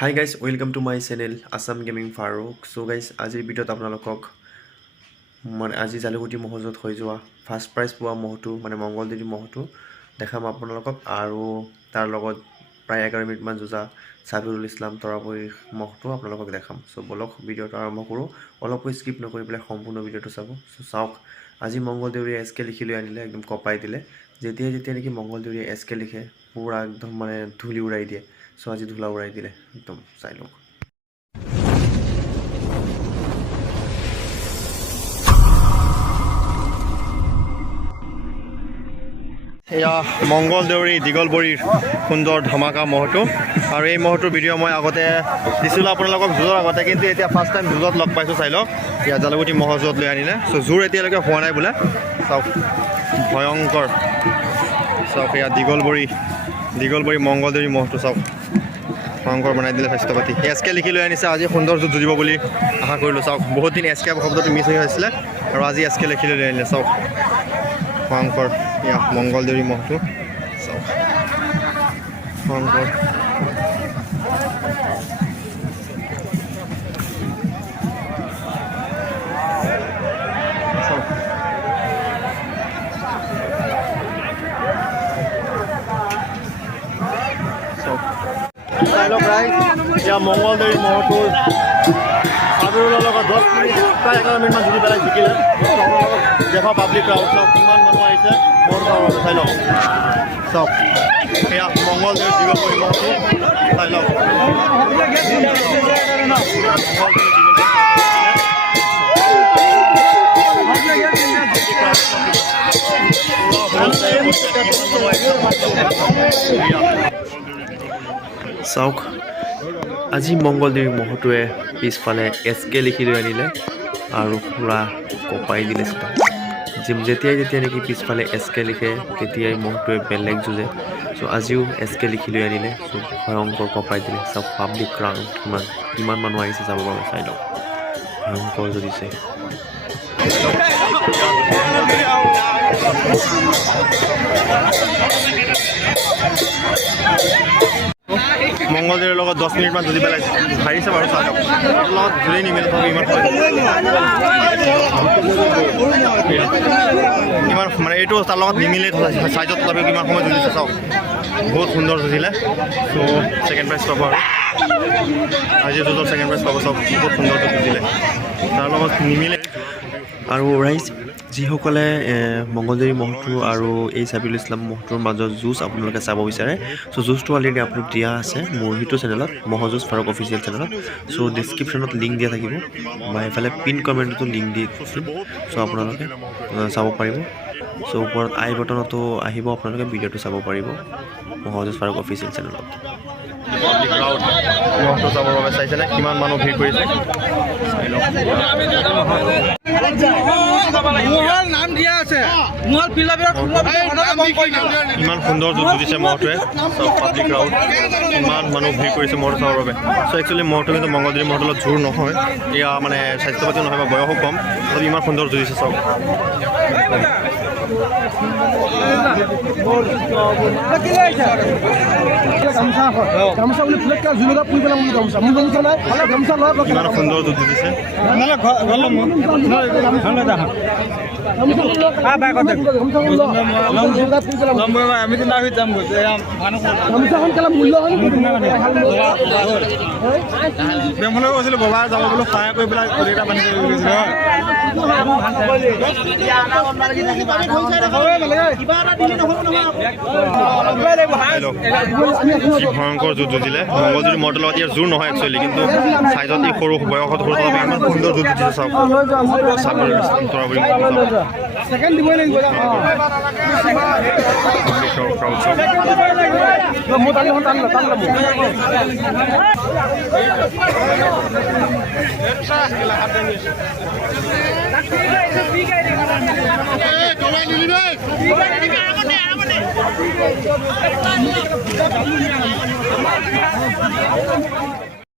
Hi guys, welcome to my channel Assam Gaming Farouk. So guys, আজিৰ ভিডিঅ'ত আপোনালোকক আজি জালুগুটি মহজত হৈ যোৱা ফাৰ্ষ্ট প্ৰাইজ পোৱা মহটো মংগলদেৱী মহটো দেখাম আপোনালোকক আৰু তাৰ লগত প্ৰায় 11 মিনিট মান যুজা সাবিৰুল ইছলাম তৰাবৰী মহটো আপোনালোকক দেখাম। সো বলক ভিডিঅ'টো আৰম্ভ কৰোঁ। অলপ স্কিপ নকৰি পেলাই সম্পূৰ্ণ ভিডিঅ'টো চাব। সো চাওক, আজি মংগলদেৱীয়ে এছকে লিখি লৈ আনিলে, একদম কপাই দিলে। যেতিয়া নেকি মংগলদেৱীয়ে এছকে লিখে পুৰা একদম ধূলি উৰাই দিয়ে। সো আজি ধূলা উৰাই দিলে, একদম চাই লওক। এয়া মংগলদেউৰী দীঘলবৰীৰ সুন্দৰ ধমাকা মহটো। আৰু এই মহটোৰ ভিডিঅ' মই আগতে দিছিলোঁ আপোনালোকক জোৰৰ আগতে, কিন্তু এতিয়া ফাৰ্ষ্ট টাইম জোৰত লগ পাইছোঁ। চাই লওক, ইয়াত জালুগুটি মহজত লৈ আনিলে। চ' জোৰ এতিয়ালৈকে হোৱা নাই বোলে। চাওক, ভয়ংকৰ। চাওক, এয়া দীঘলবৰী মংগলদেউৰী মহটো চাওক, ভয়ংকৰ বনাই দিলে স্বাস্থ্য পাতি। এছকে লিখি লৈ আনিছে, আজি সুন্দৰ যুঁজ যুঁজিব বুলি আশা কৰিলোঁ। চাওক, বহুত দিন এছকে শব্দটো মিছ হৈ হৈছিলে আৰু আজি এছকে লিখি লৈ আনিলে। চাওক, ভয়ংকৰ। এয়া মংগলদেউৰী মহটো চাওক, ভয়ংকৰ। চাই লওক ৰাইজ, এয়া মংগলদেউৰী মহটো সাবিৰুলৰ লগত 10 মিনিট প্ৰায় 11 মিনিটমান জুৰি পেলাই জিকিলে। দেখা পাব্লিক ক্ৰাউড চাওক, কিমান মানুহ আহিছে মহটো চাবৰ। চাই লওক, চাওক, এয়া মংগলদেউৰী দীঘলবৰী মহটো চাই লওক। চাওক, আজি মংগলদেৱী মহটোৱে পিছফালে এছকে লিখি লৈ আনিলে আৰু পুৰা কপাই দিলে। যেতিয়াই নেকি পিছফালে এছকে লিখে তেতিয়াই মহটোৱে বেলেগ যুঁজে। চ' আজিও এছকে লিখি লৈ আনিলে। চ' ভয়ংকৰ কপাই দিলে। চাওক, পাব্লিক ক্ৰাউড কিমান মানুহ আহিছে চাব বাবে। চাই লওক, ভয়ংকৰ যুঁজিছে। মংগলদেৱীৰ লগত 10 মিনিটমান যুঁজি পেলাই হাৰিছে বাৰু। চাই লওক, লগত জুৰি নিমিলে ইমান এইটো তাৰ লগত নিমিলে চাইজত তথাপিও কিমান সময় যুঁজিছে। চাওক, বহুত সুন্দৰ যুঁজিলে। চ' ছেকেণ্ড প্ৰাইজ পাব আৰু আজিৰ যুঁজৰ ছেকেণ্ড প্ৰাইজ পাব। চাওক, বহুত সুন্দৰ যুঁজিলে, তাৰ লগত নিমিলে। আৰু ৰাইজ, যিসকলে মংগলদেৱী মহটো আৰু এই সাবিৰুল ইছলাম মহটোৰ মাজত যুঁজ আপোনালোকে চাব বিচাৰে, চ' যুঁজটো অলৰেডি আপলোড দিয়া আছে মোৰ সিটো চেনেলত, মহযুঁজ ফাৰুক অফিচিয়েল চেনেলত। চ' ডিছক্ৰিপশ্যনত লিংক দিয়া থাকিব বা এইফালে পিন কমেণ্টতো লিংক দি দিম। চ' আপোনালোকে চাব পাৰিব। চ' ওপৰত আই বটনতো আহিব, আপোনালোকে ভিডিঅ'টো চাব পাৰিব মহযুঁজ ফাৰুক অফিচিয়েল চেনেলত। মহটো চাবৰ বাবে চাইছেনে কিমান মানুহ ভিৰ কৰিছে। ইমান সুন্দৰ যুঁজ যুঁজিছে মহটোৱে। চব পাব্লিক ক্ৰাউড, ইমান মানুহ ভিৰ কৰিছে মহটো চাবৰ বাবে। চ' একচুৱেলি মহটো কিন্তু মংগলদেৱী মহটোৰ লগত জোৰ নহয়, এয়া স্বাস্থ্য পাতি নহয় বা বয়সো কম, তথাপি ইমান সুন্দৰ যুঁজিছে। চাওক, ইমান সুন্দৰ যুঁজ যুঁজিছে। কৈছিলোঁ ববা যাব বোলো, সহায় কৰি পেলাই গোটেইকেইটা পানী ভয়ংকৰ যুঁজ যুঁজিলে মংগলদেৱী মহটোৰ লগত। ইয়াৰ জোৰ নহয় একচুৱেলি, কিন্তু চাইজত ই সৰু বয়সত সৰু ইমান সুন্দৰ যুঁজ যুঁজিছে। চাওক, তৰাবৰী